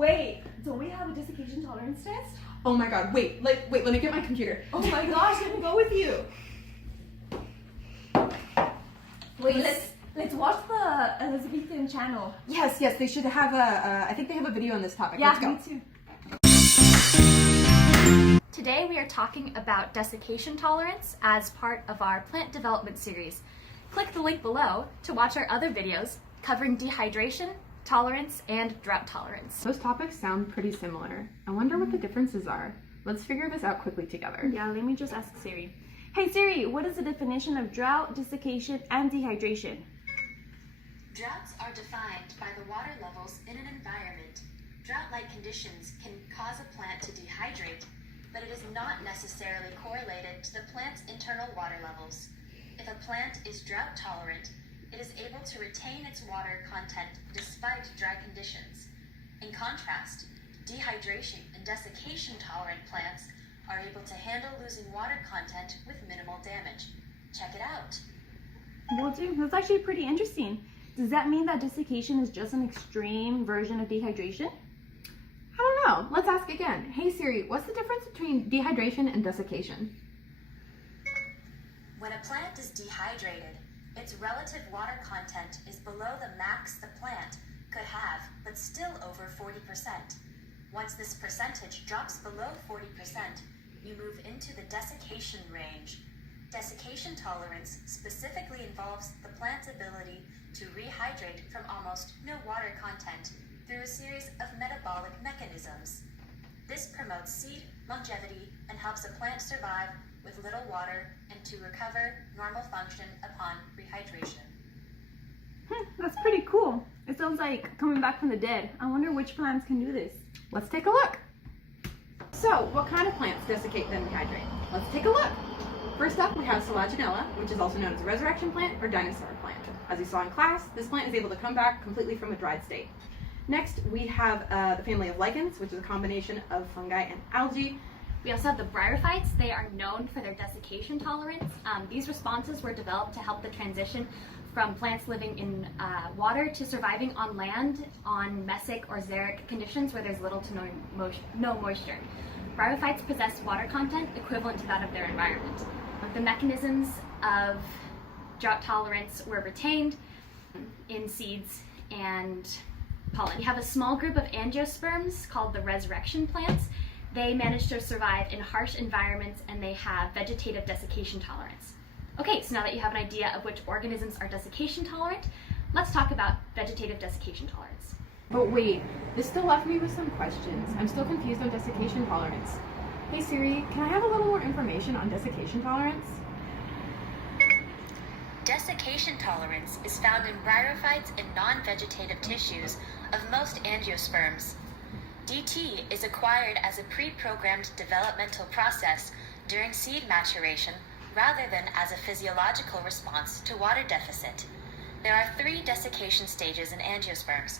Wait, don't we have a desiccation tolerance test? Oh my god, wait, let me get my computer. Oh my gosh, let me go with you. Wait, let's watch the Elizabethan channel. Yes, they should have I think they have a video on this topic. Yeah, Let's go. me too. Today we are talking about desiccation tolerance as part of our plant development series. Click the link below to watch our other videos covering dehydration, tolerance, and drought tolerance. Those topics sound pretty similar. I wonder what the differences are. Let's figure this out quickly together. Yeah, let me just ask Siri. Hey Siri, what is the definition of drought, desiccation, and dehydration? Droughts are defined by the water levels in an environment. Drought-like conditions can cause a plant to dehydrate, but it is not necessarily correlated to the plant's internal water levels. If a plant is drought tolerant, it is able to retain its water content despite dry conditions. In contrast, dehydration and desiccation tolerant plants are able to handle losing water content with minimal damage. Check it out. Well, dude, that's actually pretty interesting. Does that mean that desiccation is just an extreme version of dehydration? I don't know. Let's ask again. Hey Siri, what's the difference between dehydration and desiccation? When a plant is dehydrated, its relative water content is below the max the plant could have, but still over 40%. Once this percentage drops below 40%, you move into the desiccation range. Desiccation tolerance specifically involves the plant's ability to rehydrate from almost no water content through a series of metabolic mechanisms. This promotes seed longevity and helps a plant survive with little water and to recover normal function upon rehydration. That's pretty cool. It sounds like coming back from the dead. I wonder which plants can do this. Let's take a look. So, what kind of plants desiccate then rehydrate? Let's take a look. First up, we have Selaginella, which is also known as a resurrection plant or dinosaur plant. As you saw in class, this plant is able to come back completely from a dried state. Next, we have the family of lichens, which is a combination of fungi and algae. We also have the bryophytes. They are known for their desiccation tolerance. These responses were developed to help the transition from plants living in water to surviving on land on mesic or xeric conditions where there's little to no moisture. Bryophytes possess water content equivalent to that of their environment. The mechanisms of drought tolerance were retained in seeds and pollen. We have a small group of angiosperms called the resurrection plants. They manage to survive in harsh environments and they have vegetative desiccation tolerance. Okay, so now that you have an idea of which organisms are desiccation tolerant, let's talk about vegetative desiccation tolerance. But wait, this still left me with some questions. I'm still confused on desiccation tolerance. Hey Siri, can I have a little more information on desiccation tolerance? Desiccation tolerance is found in bryophytes and non-vegetative tissues of most angiosperms. DT is acquired as a pre-programmed developmental process during seed maturation rather than as a physiological response to water deficit. There are 3 desiccation stages in angiosperms: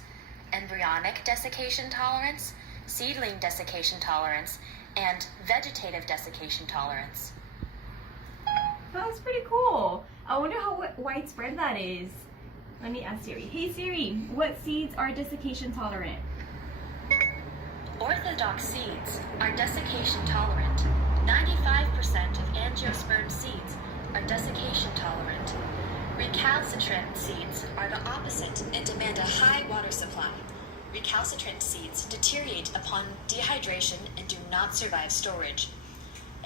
embryonic desiccation tolerance, seedling desiccation tolerance, and vegetative desiccation tolerance. That's pretty cool. I wonder how widespread that is. Let me ask Siri. Hey Siri, what seeds are desiccation tolerant? Orthodox seeds are desiccation tolerant. 95% of angiosperm seeds are desiccation tolerant. Recalcitrant seeds are the opposite and demand a high water supply. Recalcitrant seeds deteriorate upon dehydration and do not survive storage.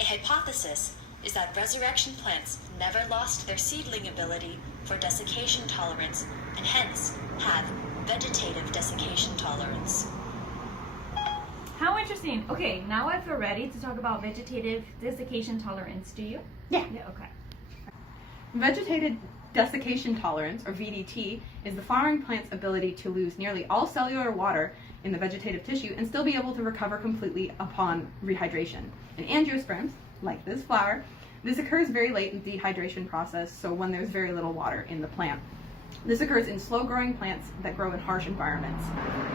A hypothesis is that resurrection plants never lost their seedling ability for desiccation tolerance and hence have vegetative desiccation tolerance. How interesting. Okay, now I feel ready to talk about vegetative desiccation tolerance. Do you? Yeah. Okay. Vegetative desiccation tolerance, or VDT, is the flowering plant's ability to lose nearly all cellular water in the vegetative tissue and still be able to recover completely upon rehydration. In angiosperms, like this flower, this occurs very late in the dehydration process, so when there's very little water in the plant. This occurs in slow-growing plants that grow in harsh environments.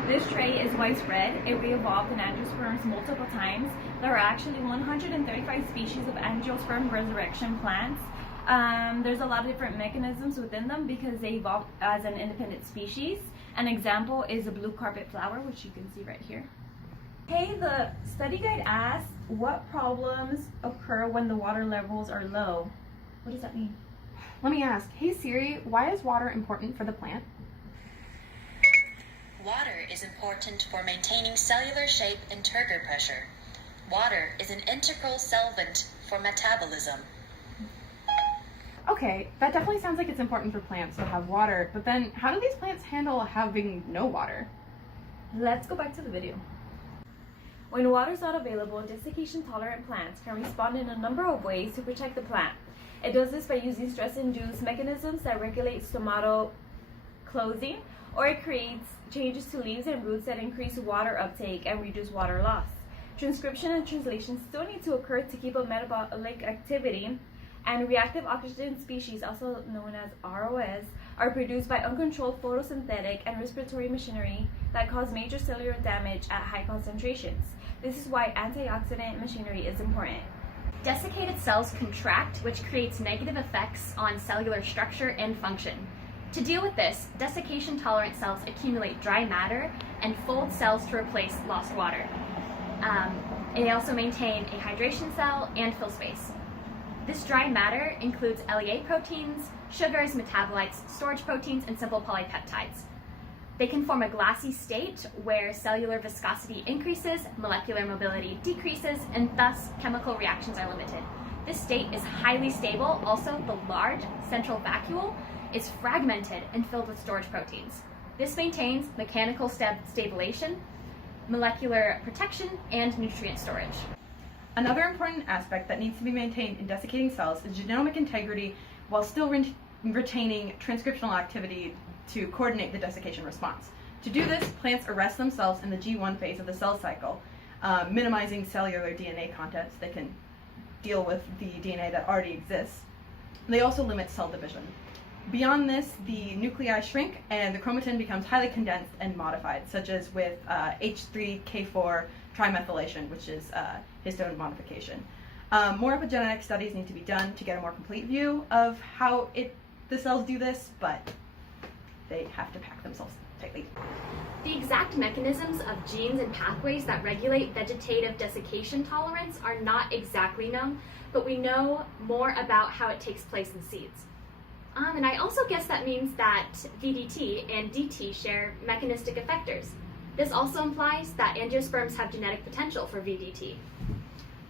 This trait is widespread. It re-evolved in angiosperms multiple times. There are actually 135 species of angiosperm resurrection plants. There's a lot of different mechanisms within them because they evolved as an independent species. An example is a blue carpet flower, which you can see right here. Hey, the study guide asks, what problems occur when the water levels are low? What does that mean? Let me ask, hey Siri, why is water important for the plant? Water is important for maintaining cellular shape and turgor pressure. Water is an integral solvent for metabolism. Okay, that definitely sounds like it's important for plants to have water, but then how do these plants handle having no water? Let's go back to the video. When water is not available, desiccation-tolerant plants can respond in a number of ways to protect the plant. It does this by using stress-induced mechanisms that regulate stomatal closing, or it creates changes to leaves and roots that increase water uptake and reduce water loss. Transcription and translation still need to occur to keep up metabolic activity, and reactive oxygen species, also known as ROS, are produced by uncontrolled photosynthetic and respiratory machinery that cause major cellular damage at high concentrations. This is why antioxidant machinery is important. Desiccated cells contract, which creates negative effects on cellular structure and function. To deal with this, desiccation-tolerant cells accumulate dry matter and fold cells to replace lost water. They also maintain a hydration cell and fill space. This dry matter includes LEA proteins, sugars, metabolites, storage proteins, and simple polypeptides. They can form a glassy state where cellular viscosity increases, molecular mobility decreases, and thus chemical reactions are limited. This state is highly stable. Also, the large central vacuole is fragmented and filled with storage proteins. This maintains mechanical stabilization, molecular protection, and nutrient storage. Another important aspect that needs to be maintained in desiccating cells is genomic integrity while still retaining transcriptional activity to coordinate the desiccation response. To do this, plants arrest themselves in the G1 phase of the cell cycle, minimizing cellular DNA content so they can deal with the DNA that already exists. They also limit cell division. Beyond this, the nuclei shrink and the chromatin becomes highly condensed and modified, such as with H3K4 trimethylation, which is histone modification. More epigenetic studies need to be done to get a more complete view of how the cells do this, but they have to pack themselves tightly. The exact mechanisms of genes and pathways that regulate vegetative desiccation tolerance are not exactly known, but we know more about how it takes place in seeds. And I also guess that means that VDT and DT share mechanistic effectors. This also implies that angiosperms have genetic potential for VDT.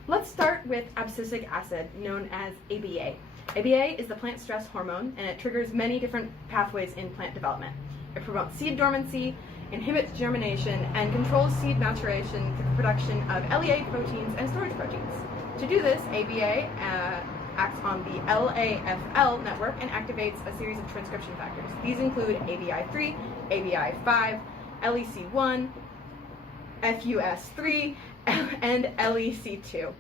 Let's start with abscisic acid, known as ABA. ABA is the plant stress hormone, and it triggers many different pathways in plant development. It promotes seed dormancy, inhibits germination, and controls seed maturation through the production of LEA proteins and storage proteins. To do this, ABA acts on the LAFL network and activates a series of transcription factors. These include ABI3, ABI5, LEC1, FUS3, and LEC2.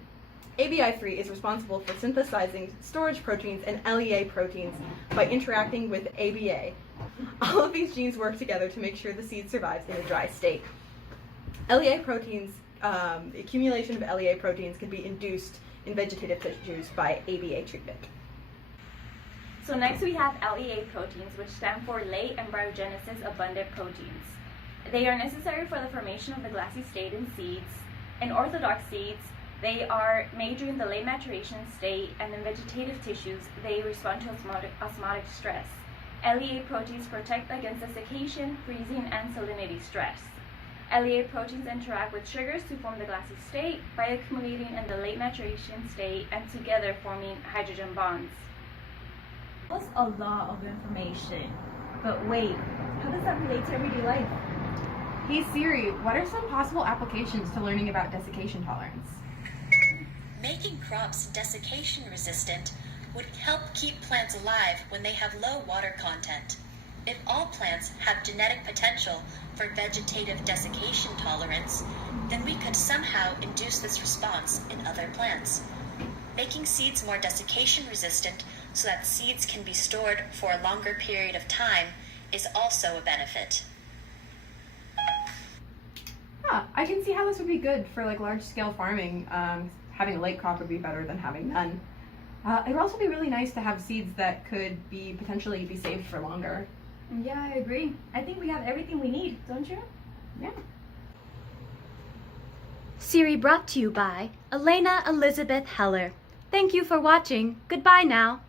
ABI3 is responsible for synthesizing storage proteins and LEA proteins by interacting with ABA. All of these genes work together to make sure the seed survives in a dry state. LEA proteins, the accumulation of LEA proteins can be induced in vegetative tissues by ABA treatment. So next we have LEA proteins, which stand for late embryogenesis abundant proteins. They are necessary for the formation of the glassy state in seeds. In orthodox seeds, they are made during the late maturation state, and in vegetative tissues, they respond to osmotic stress. LEA proteins protect against desiccation, freezing, and salinity stress. LEA proteins interact with sugars to form the glassy state by accumulating in the late maturation state and together forming hydrogen bonds. That was a lot of information, but wait, how does that relate to everyday life? Hey Siri, what are some possible applications to learning about desiccation tolerance? Making crops desiccation resistant would help keep plants alive when they have low water content. If all plants have genetic potential for vegetative desiccation tolerance, then we could somehow induce this response in other plants. Making seeds more desiccation resistant so that seeds can be stored for a longer period of time is also a benefit. I can see how this would be good for large-scale farming. Having a late crop would be better than having none. It would also be really nice to have seeds that could potentially be saved for longer. Yeah, I agree. I think we have everything we need, don't you? Yeah. Series brought to you by Ellena Elizabeth Heller. Thank you for watching. Goodbye now.